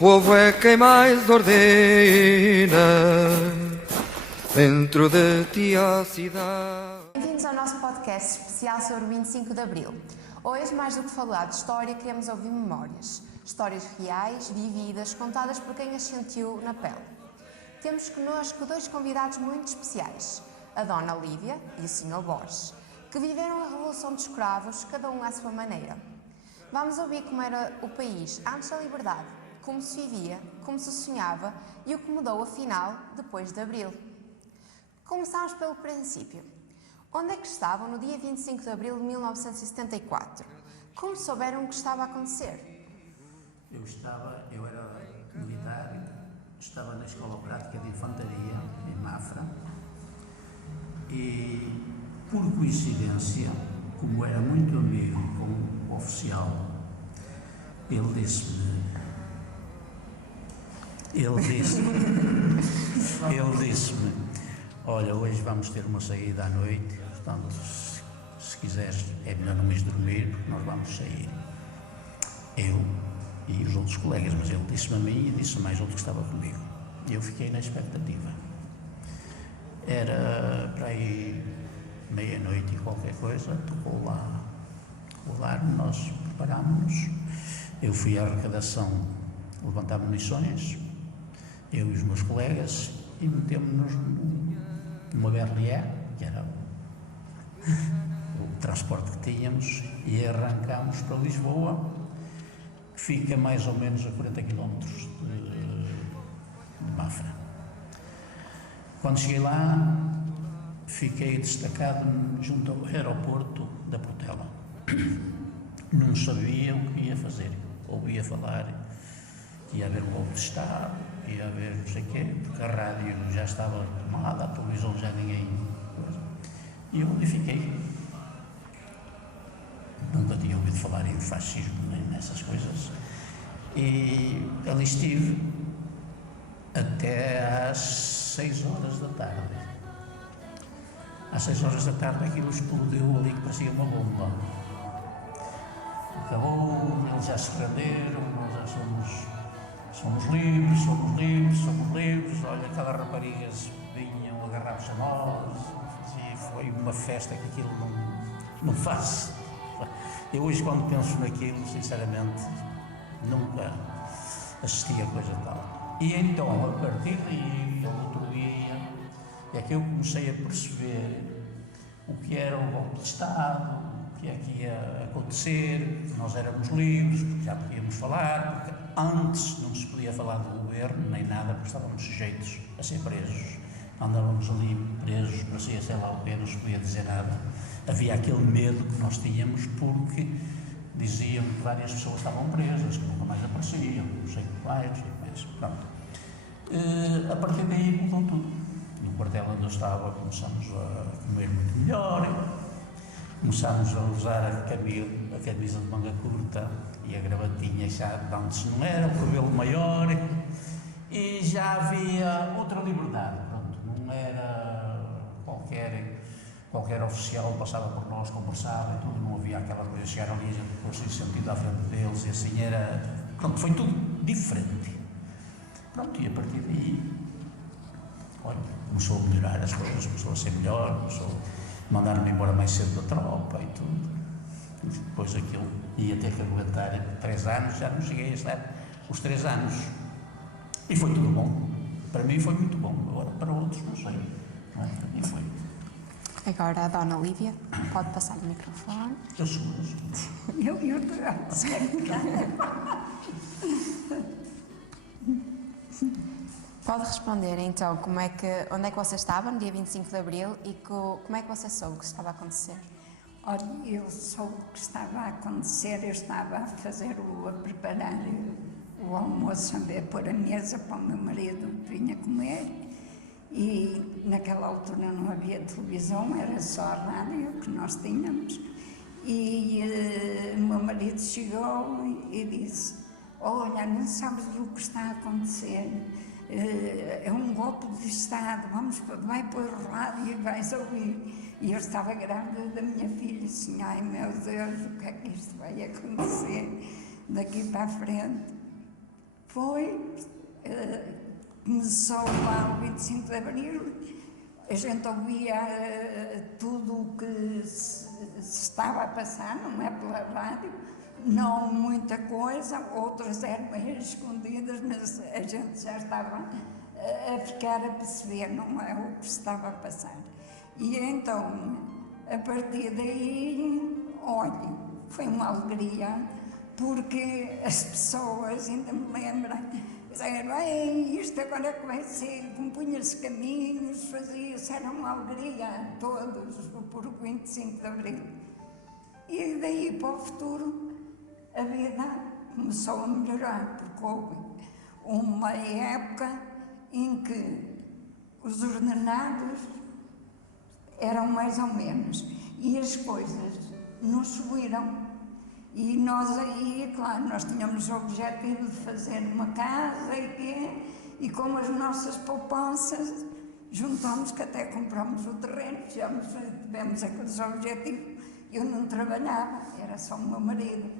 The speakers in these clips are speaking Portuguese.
O povo é quem mais ordena dentro de ti a cidade. Bem-vindos ao nosso podcast especial sobre o 25 de Abril. Hoje, mais do que falar de história, queremos ouvir memórias. Histórias reais, vividas, contadas por quem as sentiu na pele. Temos connosco dois convidados muito especiais, a Dona Lívia e o Sr. Borges, que viveram a Revolução dos Cravos, cada um à sua maneira. Vamos ouvir como era o país antes da liberdade, como se vivia, como se sonhava e o que mudou, afinal, depois de Abril. Começamos pelo princípio. Onde é que estavam no dia 25 de Abril de 1974? Como souberam o que estava a acontecer? Eu era militar, estava na Escola Prática de Infantaria, em Mafra, e, por coincidência, como era muito amigo com o oficial, ele disse-me, olha, hoje vamos ter uma saída à noite, portanto, se quiseres, é melhor não ires dormir, porque nós vamos sair. Eu e os outros colegas, mas ele disse-me a mim e disse a mais outro que estava comigo. E eu fiquei na expectativa. Era para aí meia-noite e qualquer coisa, tocou lá o alarme, nós preparámos-nos. Eu fui à arrecadação levantar munições, eu e os meus colegas, e metemos-nos numa BRE, que era o transporte que tínhamos, e arrancámos para Lisboa, que fica mais ou menos a 40 km de Mafra. Quando cheguei lá, fiquei destacado junto ao aeroporto da Portela. Não sabia o que ia fazer. Ouvia falar que ia haver um golpe de Estado, ia haver não sei o quê, porque a rádio já estava tomada, a televisão já ninguém... E eu ali fiquei. Nunca tinha ouvido falar em fascismo nem nessas coisas. E ali estive até às 6 horas da tarde. Às 6 horas da tarde aquilo explodiu ali que parecia uma bomba. Acabou, eles já se renderam, nós já somos livres, olha, aquelas raparigas vinham agarrar-se a nós, e foi uma festa que aquilo não faz. Eu hoje, quando penso naquilo, sinceramente, nunca assisti a coisa tal. E então, a partir daí, ao outro dia, é que eu comecei a perceber o que era o golpe de Estado, o que é que ia acontecer, que nós éramos livres, porque já podíamos falar, porque antes não se podia falar do governo, nem nada, porque estávamos sujeitos a ser presos. Andávamos ali presos, parecia sei lá o quê, não se podia dizer nada. Havia aquele medo que nós tínhamos, porque diziam que várias pessoas estavam presas, que nunca mais apareciam, não sei o que mais, pronto. A partir daí mudou tudo. No quartel onde eu estava começamos a comer muito melhor, começámos a usar a camisa de manga curta e a gravatinha já de antes não era, o cabelo maior, e já havia outra liberdade, pronto, não era qualquer oficial passava por nós, conversava e tudo, não havia aquela coisa de chegar ali, a gente pôs-se sentido à frente deles, e assim era, pronto, foi tudo diferente. Pronto, e a partir daí, olha, começou a melhorar as coisas, começou a ser melhor, começou a mandar-me embora mais cedo da tropa e tudo. E depois aquilo ia ter que aguentar 3 anos, já não cheguei a estar os 3 anos. E foi tudo bom. Para mim foi muito bom, agora para outros não sei. Não é? Para mim foi. Agora a Dona Lívia, pode passar o microfone. Eu sou. Pode responder então onde é que você estava no dia 25 de Abril e como é que você soube que estava a acontecer? Olha, eu soube o que estava a acontecer, eu estava a preparar o almoço, a pôr a mesa para o meu marido que vinha comer, e naquela altura não havia televisão, era só a rádio que nós tínhamos, e o meu marido chegou e disse: olha, não sabes o que está a acontecer, é um golpe de Estado, vai pôr o rádio e vais ouvir. E eu estava grávida da minha filha, assim, ai meu Deus, o que é que isto vai acontecer daqui para a frente? foi, começou lá o 25 de Abril, a gente ouvia tudo o que se estava a passar, não é pela rádio, não muita coisa, outras eram meio escondidas, mas a gente já estava a ficar a perceber, não é, o que se estava a passar. E então, a partir daí, olha, foi uma alegria, porque as pessoas, ainda me lembram, disseram, isto agora é que vai ser, compunha-se caminhos, fazia-se, era uma alegria a todos, por 25 de Abril. E daí para o futuro, a vida começou a melhorar, porque houve uma época em que os ordenados eram mais ou menos, e as coisas não subiram. E nós aí, claro, nós tínhamos o objetivo de fazer uma casa e com as nossas poupanças juntamos que até compramos o terreno, tivemos aqueles objetivos. Eu não trabalhava, era só o meu marido,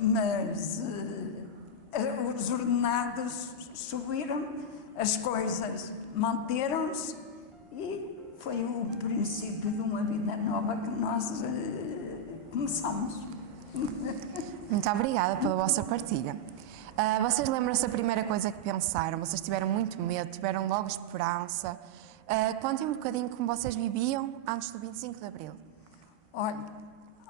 mas os ordenados subiram, as coisas manteram-se e foi o princípio de uma vida nova que nós começamos. Muito obrigada pela vossa partilha. Vocês lembram-se da primeira coisa que pensaram? Vocês tiveram muito medo, tiveram logo esperança. Contem um bocadinho como vocês viviam antes do 25 de Abril. Olha,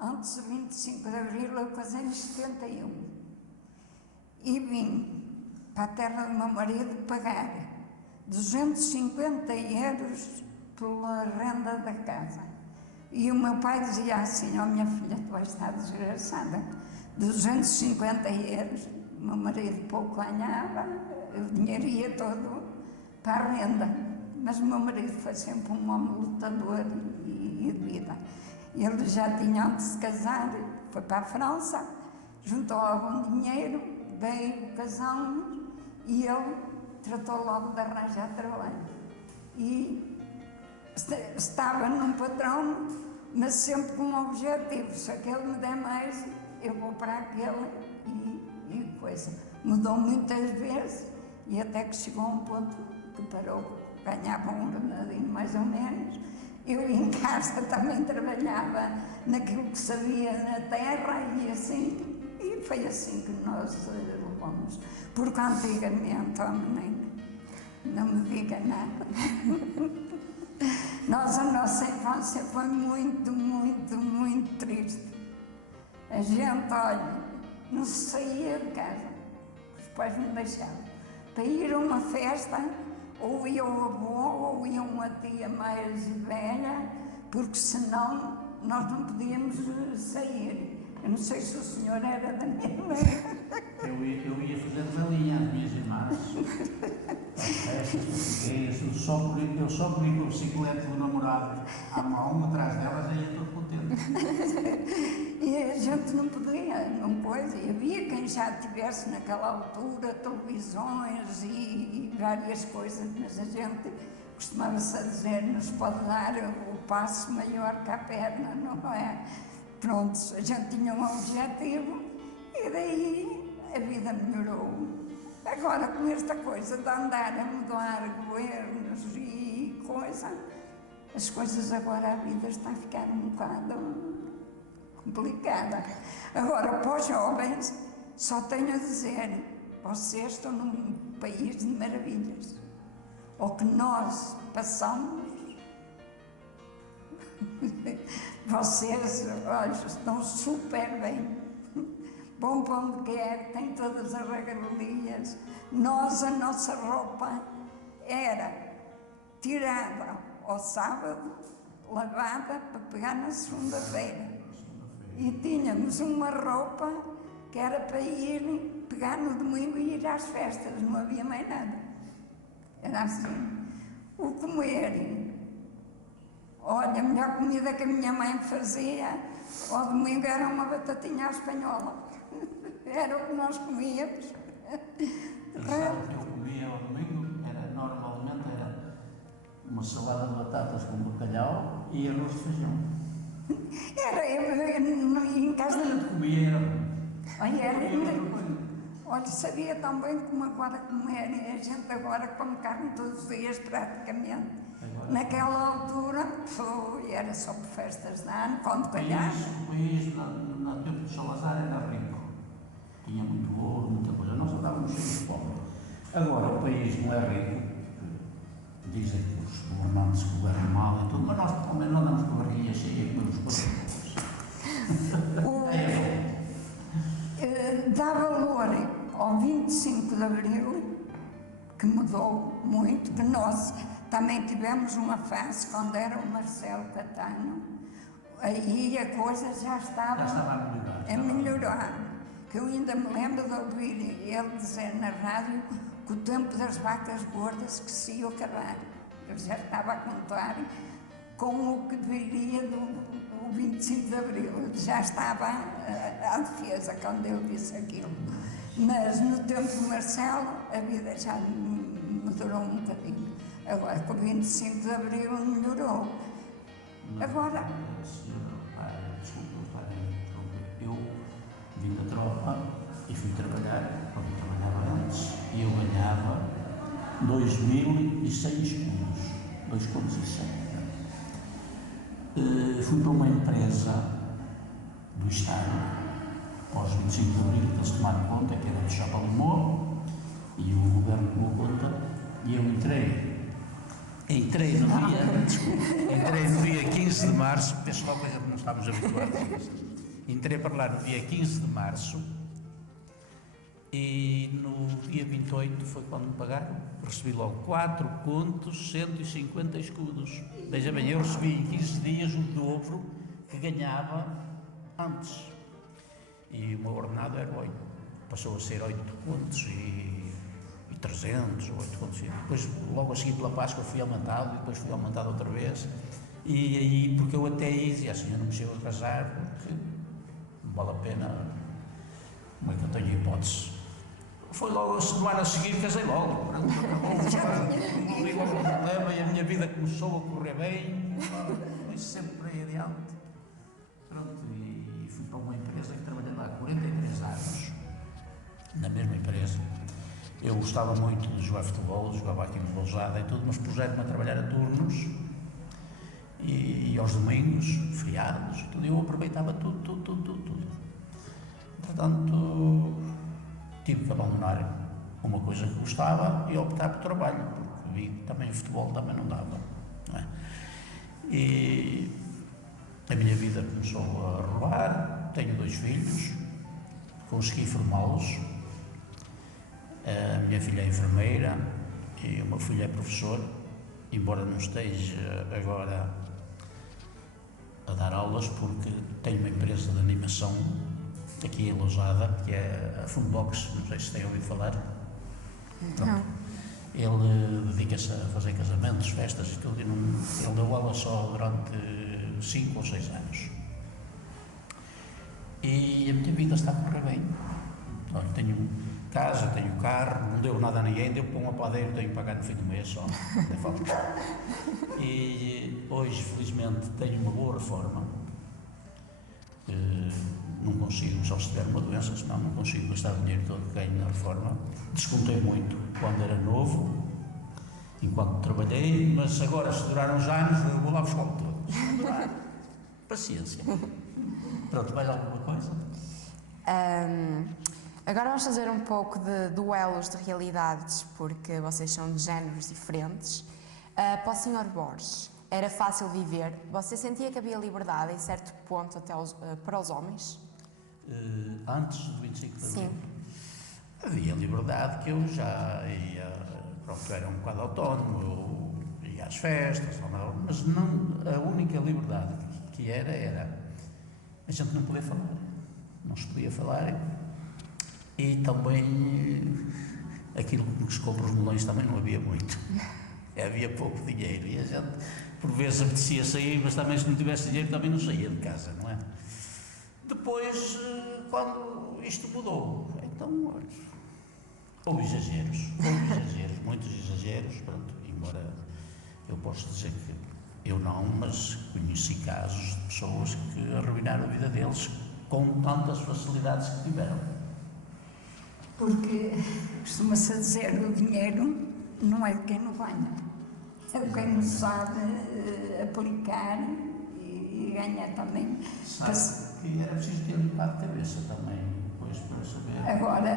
antes do 25 de Abril eu casei em 71 e vim para a terra do meu marido pagar 250 euros pela renda da casa. E o meu pai dizia assim, minha filha, tu vais estar desgraçada, 250 euros, o meu marido pouco ganhava, o dinheiro ia todo para a renda, mas o meu marido foi sempre um homem lutador e de vida. Ele já tinha, antes de casar, foi para a França, juntou algum dinheiro, veio, casamos e ele tratou logo de arranjar trabalho. E estava num patrão, mas sempre com um objetivo, se aquele me der mais, eu vou para aquele e coisa. Mudou muitas vezes e até que chegou a um ponto que parou, ganhava um ordenadinho mais ou menos. Eu em casa também trabalhava naquilo que sabia na terra e assim, e foi assim que nós levamos. Porque antigamente, menina, não me diga nada. A nossa infância foi muito, muito, muito triste. A gente, olha, não saía de casa, os pais não deixavam. Para ir a uma festa, ou ia o avô, ou ia uma tia mais velha, porque senão nós não podíamos sair. Eu não sei se o senhor era da minha mãe. Eu ia fazer velinha às minhas irmãs. Eu só corri com a bicicleta do namorado à mão, atrás delas, e ia todo contente. E a gente não podia, não coisa. E havia quem já tivesse naquela altura televisões e várias coisas, mas a gente costumava-se a dizer, nos pode dar o passo maior que a perna, não é? Pronto, a gente tinha um objetivo e daí a vida melhorou. Agora, com esta coisa de andar a mudar governos e coisa, as coisas agora, a vida está a ficar um bocado complicada. Agora, para os jovens, só tenho a dizer, vocês estão num país de maravilhas. O que nós passamos, vocês, olha, estão super bem. Bom para onde quer, tem todas as regalias. A nossa roupa era tirada ao sábado, lavada para pegar na segunda-feira. E tínhamos uma roupa que era para ir pegar no domingo e ir às festas, não havia mais nada. Era assim. O comer, olha, a melhor comida que a minha mãe fazia ao domingo era uma batatinha à espanhola. Era o que nós comíamos. Sabe o que eu comia ao domingo? Normalmente era uma salada de batatas com bacalhau e arroz de feijão. Era eu em casa. Quando comia era bom. Olha, Olha, sabia tão bem como agora comer, e a gente agora come carne todos os dias praticamente. Naquela altura, era só por festas de ano, quando calhava. O país, no tempo de Salazar, era rico. Tinha muito ouro, muita coisa. Nós andávamos cheios de fome. Agora o país não é rico. Dizem que os governantes governam mal e tudo, mas nós pelo menos andamos com a barriga cheia com os Dá valor ao 25 de Abril, que mudou muito, que nós também tivemos uma fase, quando era o Marcelo Catano, aí a coisa já estava a melhorar. Que eu ainda me lembro de ouvir ele dizer na rádio que o tempo das vacas gordas que se ia acabar. Eu já estava a contar com o que viria do 25 de Abril. Eu já estava à defesa quando eu disse aquilo. Mas no tempo do Marcelo, a vida já melhorou um bocadinho. Agora, com o 25 de Abril, melhorou. Agora... Desculpa, eu vim da tropa e fui trabalhar, quando eu trabalhava antes, e eu ganhava 2.100 escudos, 2 contos e 100. Fui para uma empresa do Estado, pós 25 de Abril, que eles tomaram conta, que era do Chapalimor, e o governo tomou conta, e eu entrei no dia 15 de março, penso uma coisa que não estávamos habituados. Entrei para lá no dia 15 de março e no dia 28 foi quando me pagaram. Recebi logo 4 contos, 150 escudos. Veja bem, eu recebi em 15 dias o dobro que ganhava antes. E o meu ordenado era 8. Passou a ser 8 contos e 300, 8 contos. Depois, logo a seguir pela Páscoa, fui aumentado e depois fui aumentado outra vez. E aí, porque eu até aí dizia assim, eu não me chego a casar porque não vale a pena, como é que eu tenho hipótese? Foi logo a semana a seguir, casei logo. Engoli logo o problema e a minha vida começou a correr bem, fui sempre por aí adiante. Pronto, e fui para uma empresa que trabalhei lá há 43 anos, na mesma empresa. Eu gostava muito de jogar futebol, jogava aqui no Lousada e tudo, mas puseram-me a trabalhar a turnos e aos domingos, feriados, tudo, eu aproveitava tudo. Portanto, tive que abandonar uma coisa que gostava e optar por trabalho, porque vi que também o futebol também não dava. Não é? E a minha vida começou a rolar, tenho 2 filhos, consegui formá-los. A minha filha é enfermeira e o meu filho é professor, embora não esteja agora a dar aulas, porque tenho uma empresa de animação aqui em Lousada, que é a Funbox, não sei se têm ouvido falar. Não. Ele dedica-se a fazer casamentos, festas e tudo, e ele deu aula só durante 5 ou 6 anos. E a minha vida está a correr bem. Olha, tenho casa, tenho carro, não deu nada a ninguém, deu para um apadeiro, tenho que pagar no fim do mês só, ainda falta. E hoje, felizmente, tenho uma boa reforma. Não consigo, só se tiver uma doença, senão não consigo gastar o dinheiro todo que ganho na reforma. Descontei muito quando era novo, enquanto trabalhei, mas agora, se durar uns anos, eu vou lá buscar o todo. Paciência. Pronto, mais alguma coisa? Agora vamos fazer um pouco de duelos de realidades, porque vocês são de géneros diferentes. Para o Sr. Borges, era fácil viver? Você sentia que havia liberdade em certo ponto até para os homens? Antes do 25 de Abril? Sim. Havia liberdade, que eu já ia, pronto, era um bocado autónomo, eu ia às festas, mas não, a única liberdade que era a gente não podia falar, não se podia falar, e também aquilo que se compra os melões também não havia muito, havia pouco dinheiro, e a gente por vezes apetecia sair, mas também se não tivesse dinheiro também não saía de casa, não é? Depois, quando isto mudou, então, olha, houve exageros, muitos exageros, pronto, embora eu possa dizer que eu não, mas conheci casos de pessoas que arruinaram a vida deles com tantas facilidades que tiveram. porque costuma-se dizer o dinheiro não é de quem não ganha, é de quem não sabe aplicar e ganhar também. Sabe que era preciso ter um bocado de cabeça também, depois para saber. Agora,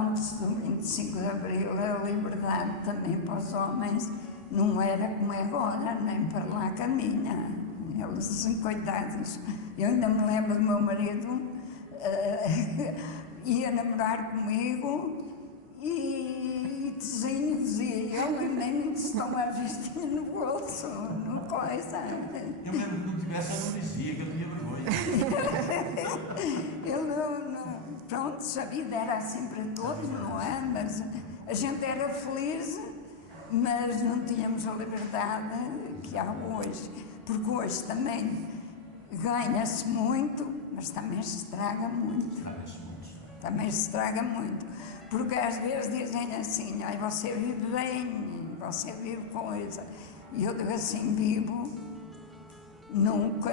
antes do 25 de Abril, a liberdade também para os homens não era como é agora, nem para lá caminha. Eles são coitados. Eu ainda me lembro do meu marido, ia namorar comigo e dizia ele, nem estão a vestir no bolso, não coisa. Eu mesmo que não tivesse, eu não dizia, que eu tinha vergonha. Eu não, pronto, a vida era assim para todos, não é? Mas a gente era feliz, mas não tínhamos a liberdade que há hoje. Porque hoje também ganha-se muito, mas também se estraga muito. Também se estraga muito. Porque às vezes dizem assim, ai, você vive bem, você vive coisa. E eu digo assim, vivo, nunca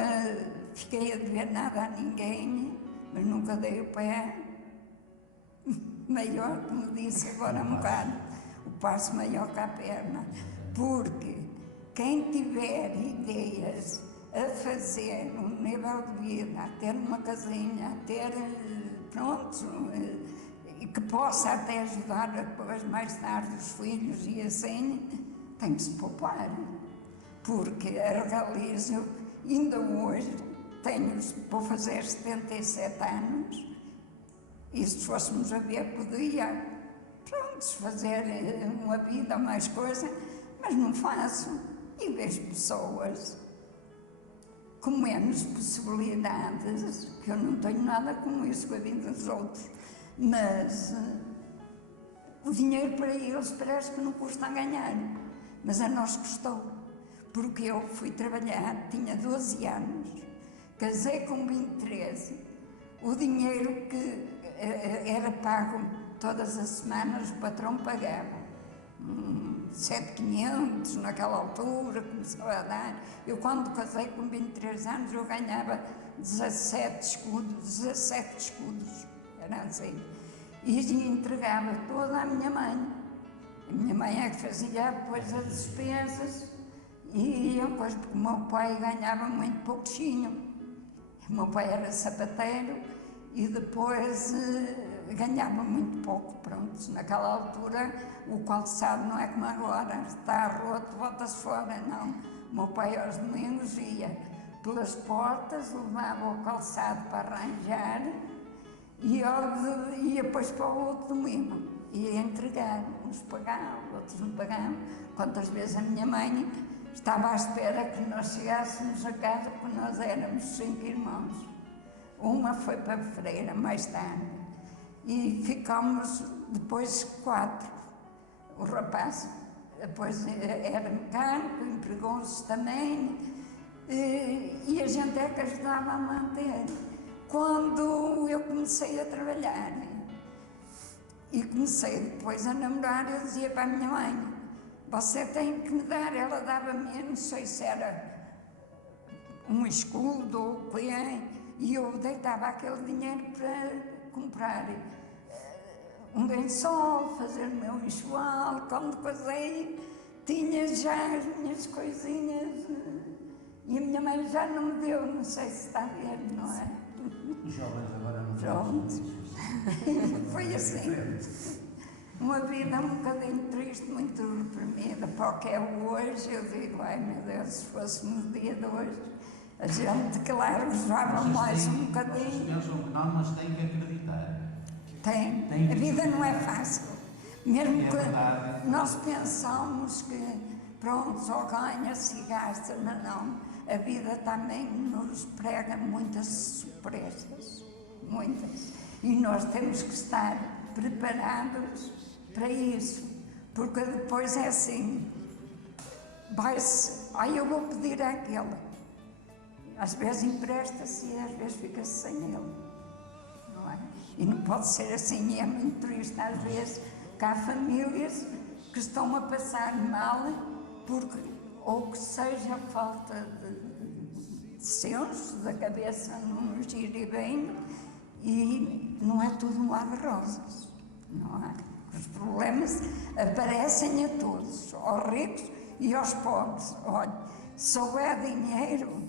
fiquei a dever nada a ninguém, mas nunca dei o pé maior, como disse agora um bocado, o passo maior que a perna. Porque quem tiver ideias a fazer um nível de vida, a ter uma casinha, a ter, pronto, e que possa até ajudar depois, mais tarde, os filhos e assim, tem que se poupar. Porque a realizo, ainda hoje, vou fazer 77 anos, e se fôssemos a ver, podia, pronto, fazer uma vida, mais coisa, mas não faço. E vejo pessoas com menos possibilidades, que eu não tenho nada com isso, com a vida dos outros, mas o dinheiro para eles parece que não custa a ganhar, mas a nós custou, porque eu fui trabalhar, tinha 12 anos, casei com 23, o dinheiro que era pago todas as semanas, o patrão pagava. 7.500 naquela altura, começou a dar. Eu quando casei com 23 anos eu ganhava 17 escudos, era assim. E entregava toda à minha mãe. A minha mãe é que fazia depois as despesas e eu, depois, porque o meu pai ganhava muito pouquinho. O meu pai era sapateiro e depois ganhava muito pouco, pronto. Naquela altura o calçado não é como agora, está roto, bota-se fora, não. O meu pai aos domingos ia pelas portas, levava o calçado para arranjar e ia depois para o outro domingo, ia entregar, uns pagavam, outros não pagavam. Quantas vezes a minha mãe estava à espera que nós chegássemos a casa, porque nós éramos 5 irmãos. Uma foi para a freira mais tarde e ficámos depois 4. O rapaz depois era mecânico, empregou-se também e a gente é que ajudava a manter. Quando eu comecei a trabalhar e comecei depois a namorar, eu dizia para a minha mãe, você tem que me dar, ela dava-me, não sei se era um escudo ou o quê, e eu deitava aquele dinheiro para comprar um lençol, fazer o meu enxoval. Quando casei, tinha já as minhas coisinhas e a minha mãe já não me deu, não sei se está a ver, não é? Os jovens agora não Pronto. Foi assim. Uma vida um bocadinho triste, muito reprimida, para o que é hoje. Eu digo, ai meu Deus, se fosse no dia de hoje, a gente, claro, usava mais um bocadinho. Pensam que não, mas têm que acreditar. Tem. A vida não é fácil. Mesmo que nós pensamos que, pronto, só ganha-se e gasta, mas não. A vida também nos prega muitas surpresas, muitas. E nós temos que estar preparados para isso, porque depois é assim, vai-se, eu vou pedir àquele. Às vezes empresta-se e às vezes fica-se sem ele, não é? E não pode ser assim, e é muito triste às vezes que há famílias que estão a passar mal porque, ou que seja falta de senso, da cabeça não gira bem e não é tudo um mar de rosas. não é? Os problemas aparecem a todos, aos ricos e aos pobres. Olha, se houver dinheiro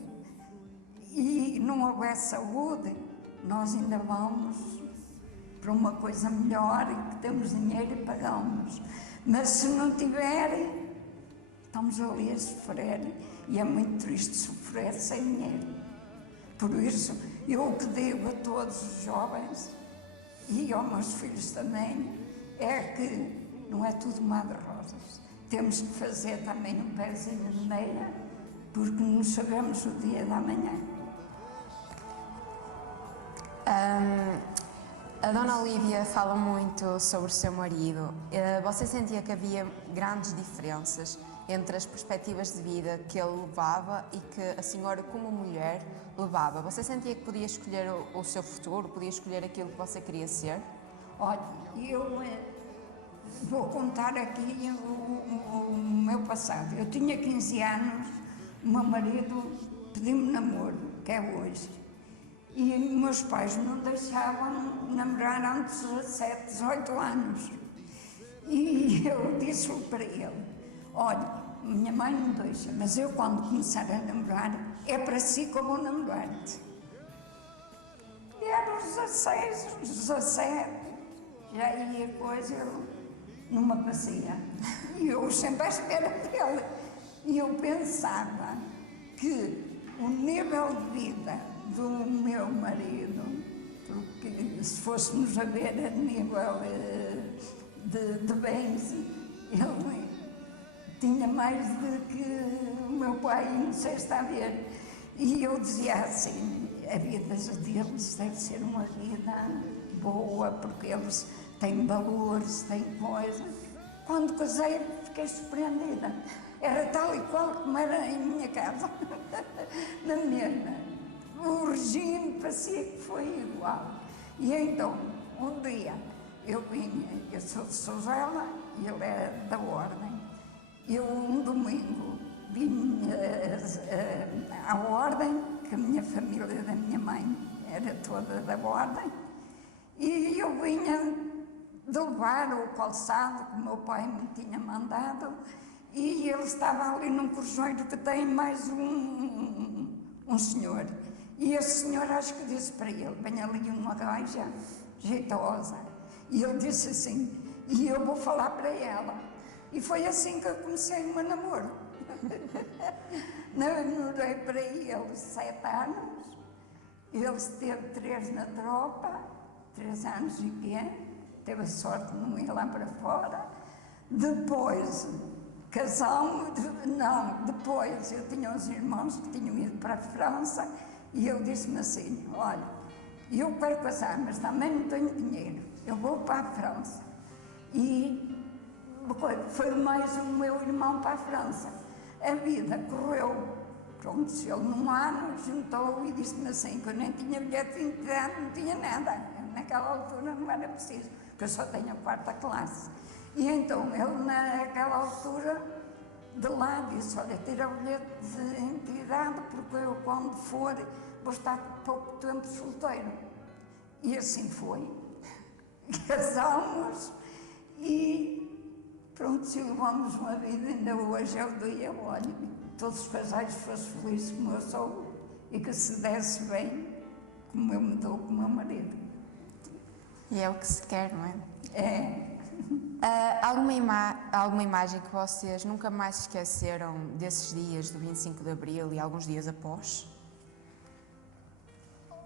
e não houver saúde, nós ainda vamos para uma coisa melhor e que temos dinheiro e pagamos. Mas se não tiverem, estamos ali a sofrer e é muito triste sofrer sem dinheiro. Por isso, eu o que digo a todos os jovens e aos meus filhos também é que não é tudo mar de rosas. Temos que fazer também um pezinho de meia, porque não sabemos o dia da manhã. A Dona Olívia fala muito sobre o seu marido. Você sentia que havia grandes diferenças entre as perspectivas de vida que ele levava e que a senhora, como mulher, levava? Você sentia que podia escolher o seu futuro, podia escolher aquilo que você queria ser? Olha, eu vou contar aqui o meu passado. Eu tinha 15 anos, o meu marido pediu-me namoro, que é hoje. E meus pais não deixavam namorar antes dos 17, 18 anos. E eu disse-lhe para ele: olha, minha mãe não deixa, mas eu quando começar a namorar, é para si que eu vou namorar-te. E era os 16, os 17, já ia coisa, eu não me apacia. E eu sempre à espera dele. E eu pensava que o nível de vida do meu marido, porque se fôssemos a ver a nível de bens, ele tinha mais do que o meu pai, não sei se está a ver. E eu dizia assim, a vida deles deve ser uma vida boa, porque eles têm valores, têm coisas. Quando casei, fiquei surpreendida. Era tal e qual como era em minha casa, na mesma. O regime parecia que foi igual. E então, um dia, eu sou de Souzela e ele é da Ordem. Eu, um domingo, vim à Ordem, que a minha família da minha mãe era toda da Ordem, e eu vinha de levar o calçado que o meu pai me tinha mandado, e ele estava ali num cruzeiro que tem mais um senhor. E esse senhor acho que disse para ele: vem ali uma gaja jeitosa. E ele disse assim: e eu vou falar para ela. E foi assim que eu comecei o meu namoro. Namorei para ele 7 anos. Ele esteve 3 na tropa, 3 anos e quê? Teve a sorte de não ir lá para fora. Depois casamos, depois eu tinha uns irmãos que tinham ido para a França. E ele disse-me assim: olha, eu quero casar, mas também não tenho dinheiro, eu vou para a França. E foi mais o meu irmão para a França. A vida correu, pronto, se ele num ano juntou e disse-me assim, que eu nem tinha bilhete de identidade, não tinha nada. Naquela altura não era preciso, porque eu só tenho a 4ª classe. E então ele naquela altura de lá disse: olha, tira o bilhete de identidade, porque eu quando for vou estar pouco tempo solteiro. E assim foi. Casamos e pronto, se levamos uma vida, ainda hoje é o dia, olha, todos os casais fossem felizes como eu sou e que se desse bem como eu me dou com o meu marido. E é o que se quer, não é? É. Alguma imagem que vocês nunca mais se esqueceram desses dias do 25 de Abril e alguns dias após?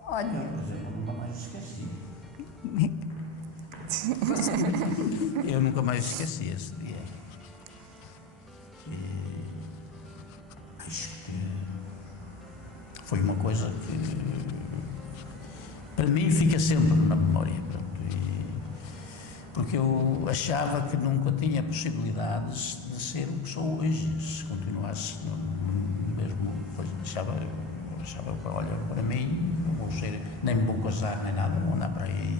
Olha, Mas eu nunca mais esqueci. Eu nunca mais esqueci esse dia. E acho que foi uma coisa que para mim fica sempre na memória. Porque eu achava que nunca tinha possibilidades de ser o que sou hoje, se continuasse no mesmo coisa. Achava, olha, para mim, não vou ser, nem me vou casar, nem nada, vou andar para aí.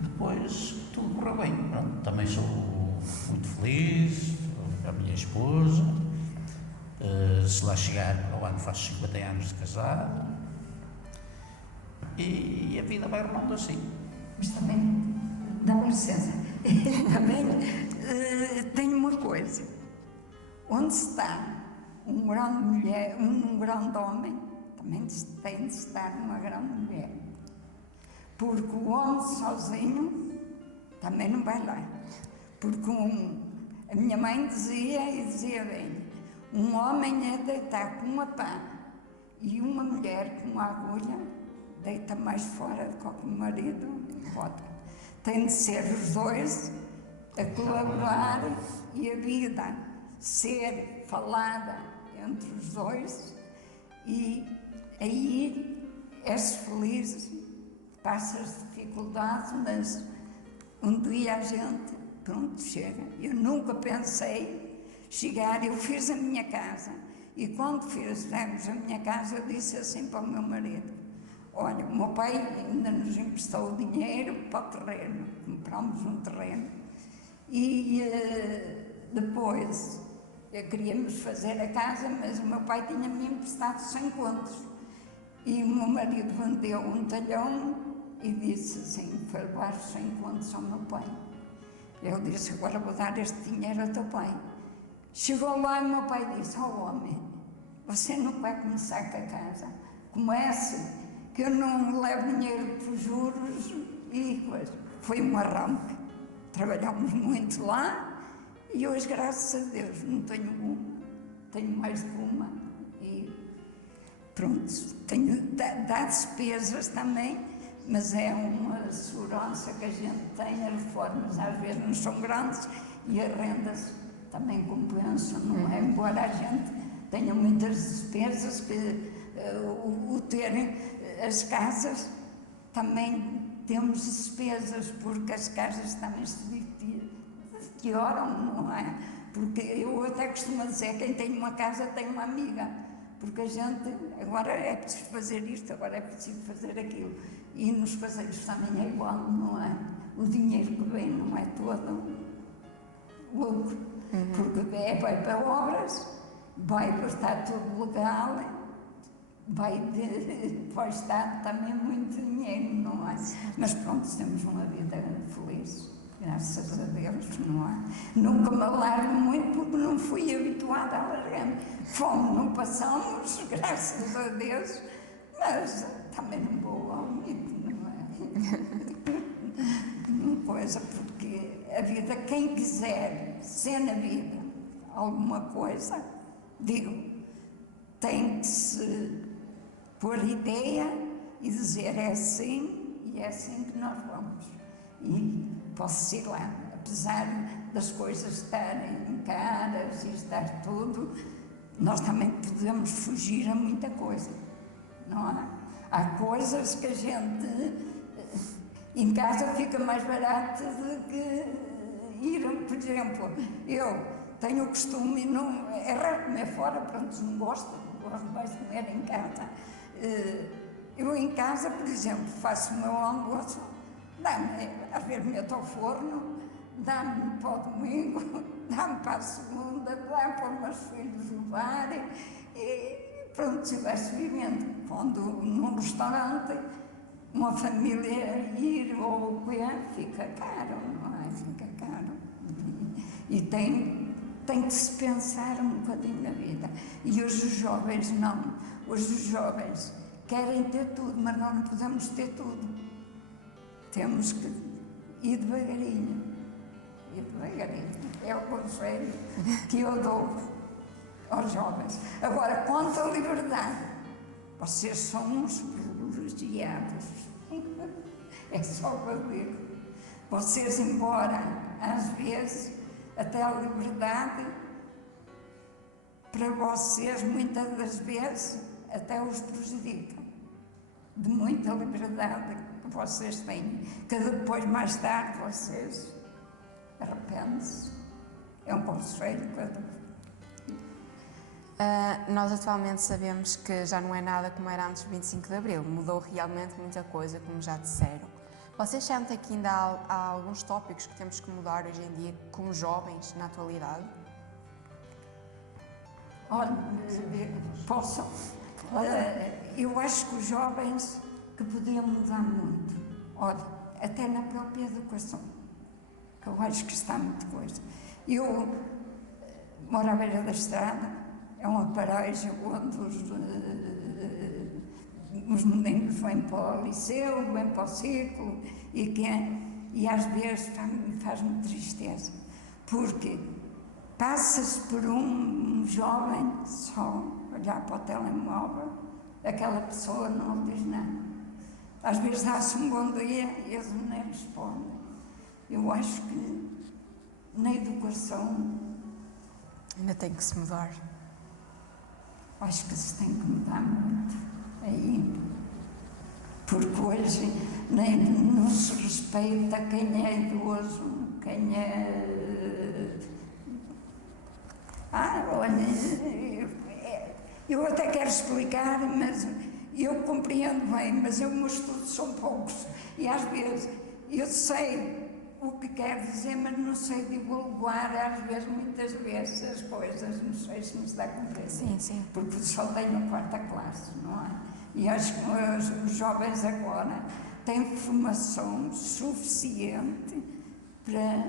Depois, tudo correu bem. Pronto, também sou muito feliz, a minha esposa, se lá chegar ao ano faço 50 anos de casado, e a vida vai rolando assim. mas também Dá-me licença. Também tem uma coisa. Onde está um grande mulher, um grande homem, também tem de estar uma grande mulher. Porque o homem sozinho também não vai lá. Porque a minha mãe dizia bem, um homem é deitar com uma pá e uma mulher com uma agulha, deita mais fora do que o marido pode. Tem de ser os dois a colaborar e a vida ser falada entre os dois, e aí és feliz, passas dificuldades, mas um dia a gente, pronto, chega. Eu nunca pensei chegar, eu fiz a minha casa, e quando fizemos a minha casa eu disse assim para o meu marido, olha, o meu pai ainda nos emprestou o dinheiro para o terreno, compramos um terreno, e depois queríamos fazer a casa, mas o meu pai tinha-me emprestado 100 contos, e o meu marido vendeu um talhão e disse assim, foi levar 100 contos ao meu pai. Eu disse, agora vou dar este dinheiro ao teu pai. Chegou lá e o meu pai disse, homem, você não vai começar com a casa, comece, que eu não levo dinheiro por juros e coisa. Foi um arranque. Trabalhamos muito lá e hoje, graças a Deus, não tenho uma, tenho mais de uma e pronto, dá despesas também, mas é uma segurança que a gente tem, as reformas às vezes não são grandes e as rendas também compensam, não é? Embora a gente tenha muitas despesas, que o terem as casas, também temos despesas, porque as casas também se deterioram, não é? Porque eu até costumo dizer, quem tem uma casa tem uma amiga, porque a gente, agora é preciso fazer isto, agora é preciso fazer aquilo, e nos caseiros também é igual, não é? O dinheiro que vem não é todo lucro, porque vai para obras, vai para estar tudo legal, vai estar também muito dinheiro, não é? Mas pronto, temos uma vida feliz, graças a Deus, não é? Nunca me alargo muito porque não fui habituada a alargar-me. Fome não passamos, graças a Deus, mas também não vou ao mito, não é? Uma coisa, porque a vida, quem quiser ser na vida alguma coisa, digo, tem que se pôr ideia e dizer é assim e é assim que nós vamos. E posso ir lá, apesar das coisas estarem caras e estar tudo, nós também podemos fugir a muita coisa, não é? Há coisas que a gente em casa fica mais barato do que ir, por exemplo, eu tenho o costume, não, é raro comer fora, pronto, não gosto mais de comer em casa. Eu em casa, por exemplo, faço o meu almoço, dá-me, às vezes meto ao forno, dá-me para o domingo, dá-me para a segunda, dá-me para os meus filhos levarem, e pronto, se vai-se vivendo. Quando num restaurante, uma família ir ou o quê, fica caro, não é? Fica caro. E tem que se pensar um bocadinho na vida. E hoje os jovens não. Hoje os jovens querem ter tudo, mas nós não podemos ter tudo. Temos que ir devagarinho. Ir devagarinho. É o conselho que eu dou aos jovens. Agora, quanto à liberdade, vocês são uns privilegiados. É só para ver. Vocês, embora às vezes até a liberdade, para vocês, muitas das vezes, até os prejudicam. De muita liberdade que vocês têm, que depois, mais tarde, vocês arrependem-se. É um conselho que eu dou. Nós atualmente sabemos que já não é nada como era antes do 25 de Abril, mudou realmente muita coisa, como já disseram. Vocês sentem que ainda há alguns tópicos que temos que mudar hoje em dia como jovens na atualidade? Olha, posso? Eu acho que os jovens que podiam mudar muito, olha, até na própria educação. que eu acho que está muita coisa. Eu moro à beira da estrada, é uma paragens onde os meninos vêm para o liceu, vêm para o ciclo, e às vezes faz-me tristeza, porque passa-se por um jovem só olhar para o telemóvel, aquela pessoa não lhe diz nada. Às vezes dá-se um bom dia e eles nem respondem. Eu acho que na educação Ainda tem que se mudar. acho que se tem que mudar muito aí, porque hoje não se respeita quem é idoso, quem é... olha, eu até quero explicar, mas eu compreendo bem, mas os meus estudos são poucos e às vezes eu sei o que quer dizer, mas não sei divulgar às vezes, muitas vezes, as coisas, não sei se me está a compreender. Sim, sim. Porque só tenho a quarta classe, não é? E acho que os jovens agora têm formação suficiente para,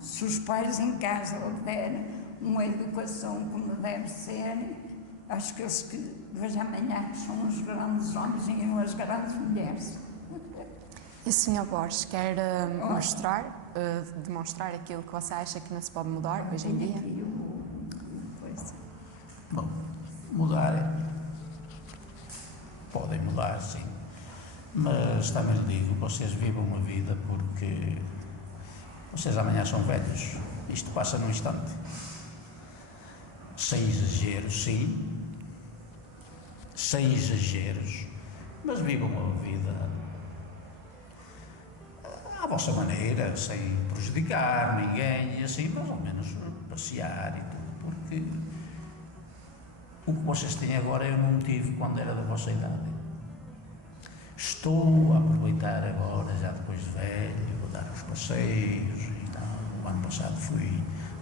se os pais em casa derem uma educação como deve ser, acho que eles que hoje amanhã são os grandes homens e as grandes mulheres. E o Sr. Borges quer demonstrar aquilo que você acha que não se pode mudar hoje em dia? Bom, mudar, podem mudar, sim, mas também lhe digo, vocês vivam a vida porque vocês amanhã são velhos, isto passa num instante, sem exageros, sim, sem exageros, mas vivam a vida à vossa maneira, sem prejudicar ninguém e assim, mais ou menos passear e tudo, porque o que vocês têm agora eu não tive quando era da vossa idade. Estou a aproveitar agora, já depois de velho, vou dar uns passeios e tal. O ano passado fui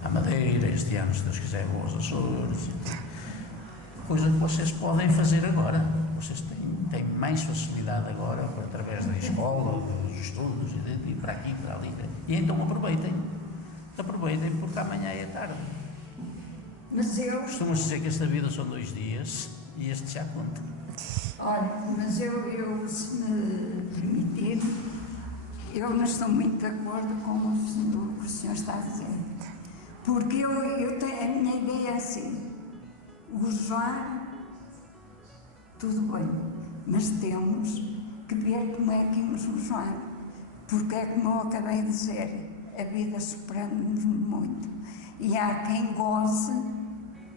à Madeira, este ano, se Deus quiser, vou aos Açores. Coisa que vocês podem fazer agora. Vocês têm mais facilidade agora, através da escola, dos estudos, e para aqui, para ali. E então aproveitem, porque amanhã é tarde. Mas eu... Costuma-se dizer que esta vida são 2 dias e este já conta. Olha, mas eu, se me permitir, eu não estou muito de acordo com o que o senhor está a dizer. Porque eu tenho, a minha ideia é assim, gozar, tudo bem, mas temos que ver como é que íamos gozar. Porque é como eu acabei de dizer, a vida superando-nos muito. E há quem goze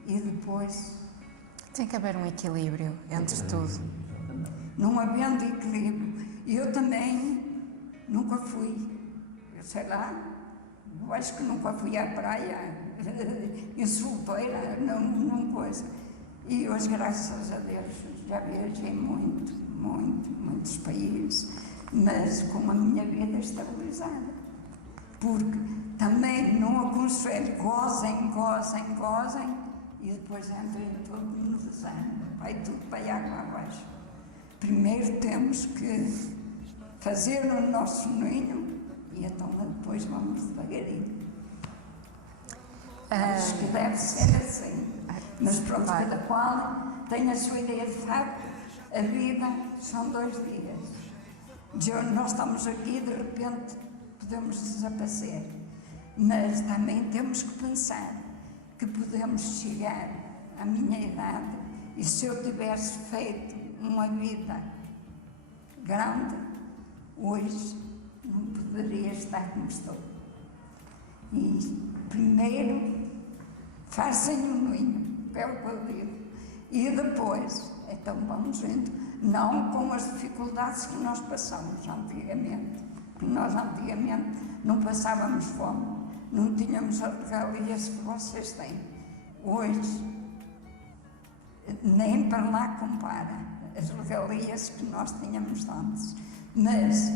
e depois... Tem que haver um equilíbrio entre tudo. Não havendo equilíbrio. Eu também nunca fui, eu sei lá, eu acho que nunca fui à praia em solteira, não coisa. E hoje, graças a Deus, já viajei muitos países, mas com a minha vida estabilizada. Porque também não aconselho, gozem, e depois entrem todo no desânimo, vai tudo para a água abaixo. Primeiro temos que fazer o nosso ninho e então depois vamos devagarinho. Acho que deve ser assim. Mas pronto, cada qual tem a sua ideia de facto. A vida são 2 dias. Nós estamos aqui, de repente podemos desaparecer. Mas também temos que pensar que podemos chegar à minha idade e se eu tivesse feito uma vida grande, hoje não poderia estar como estou. E primeiro façam um ninho, que é o que eu digo, e depois, então vamos indo, não com as dificuldades que nós passamos antigamente, porque nós antigamente não passávamos fome, não tínhamos as regalias que vocês têm. Hoje, nem para lá compara as regalias que nós tínhamos antes. Mas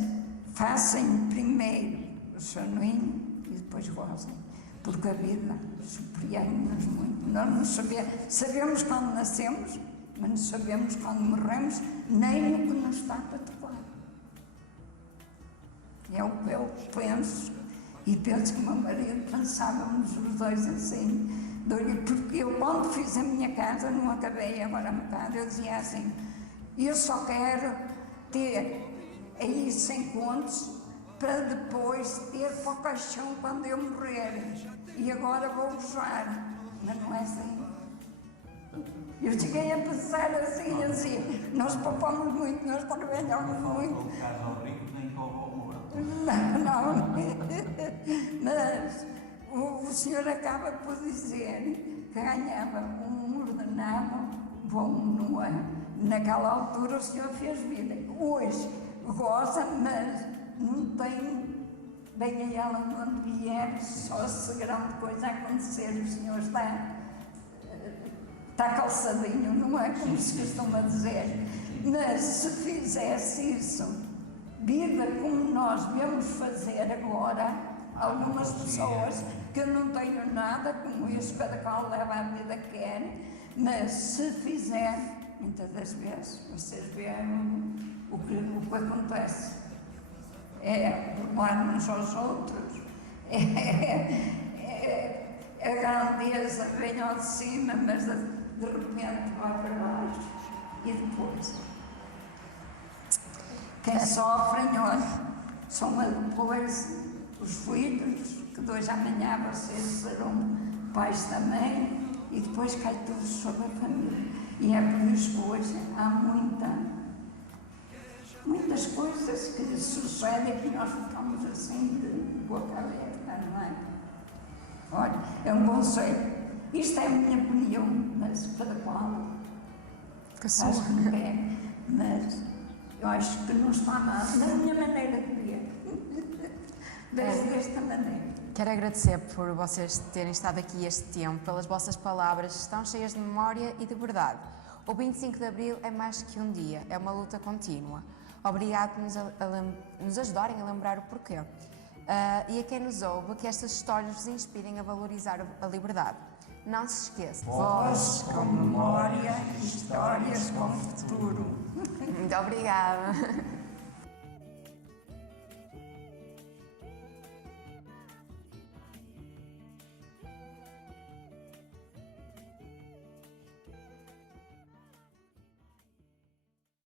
façam primeiro o seu ninho e depois gozem, porque a vida surpreende-nos muito. Nós não sabemos quando nascemos, mas não sabemos quando morremos, nem o que nos está para tocar. É o que eu penso E penso que o meu marido pensávamos os dois assim, porque eu quando fiz a minha casa, não acabei agora um bocado, eu dizia assim, eu só quero ter aí 100 contos para depois ter para o caixão quando eu morrer. E agora vou usar, mas não é assim. Eu cheguei a pensar assim, nós poupamos muito, nós trabalhamos muito. Não, mas o senhor acaba por dizer que ganhava um ordenado bom, naquela altura o senhor fez vida. Hoje goza, mas não tem bem a ela quando vier, só se grande coisa acontecer, o senhor está calçadinho, não é como se costuma dizer. Mas se fizesse isso, vida como nós devemos fazer agora, algumas pessoas que eu não tenho nada como isso, cada qual leva a vida que quer, mas se fizer, muitas das vezes, vocês veem o que acontece. É formar uns aos outros, a grandeza vem ao de cima, mas de repente vai para baixo e depois. Quem sofre, olha, são depois os filhos, que de hoje amanhã vocês serão pais também, e depois cai tudo sobre a família. E é por isso que hoje há muitas coisas que sucedem que nós ficamos assim de boca aberta, não é? Olha, é um conselho. Isto é a minha opinião, mas cada qual acho que não é, mas eu acho que não está nada na minha maneira de ver. Desta maneira. Quero agradecer por vocês terem estado aqui este tempo, pelas vossas palavras tão cheias de memória e de verdade. O 25 de Abril é mais que um dia, é uma luta contínua. Obrigado por nos ajudarem a lembrar o porquê. E a quem nos ouve, que estas histórias vos inspirem a valorizar a liberdade. Não se esqueça. Voz com memória, histórias com futuro. Muito obrigada.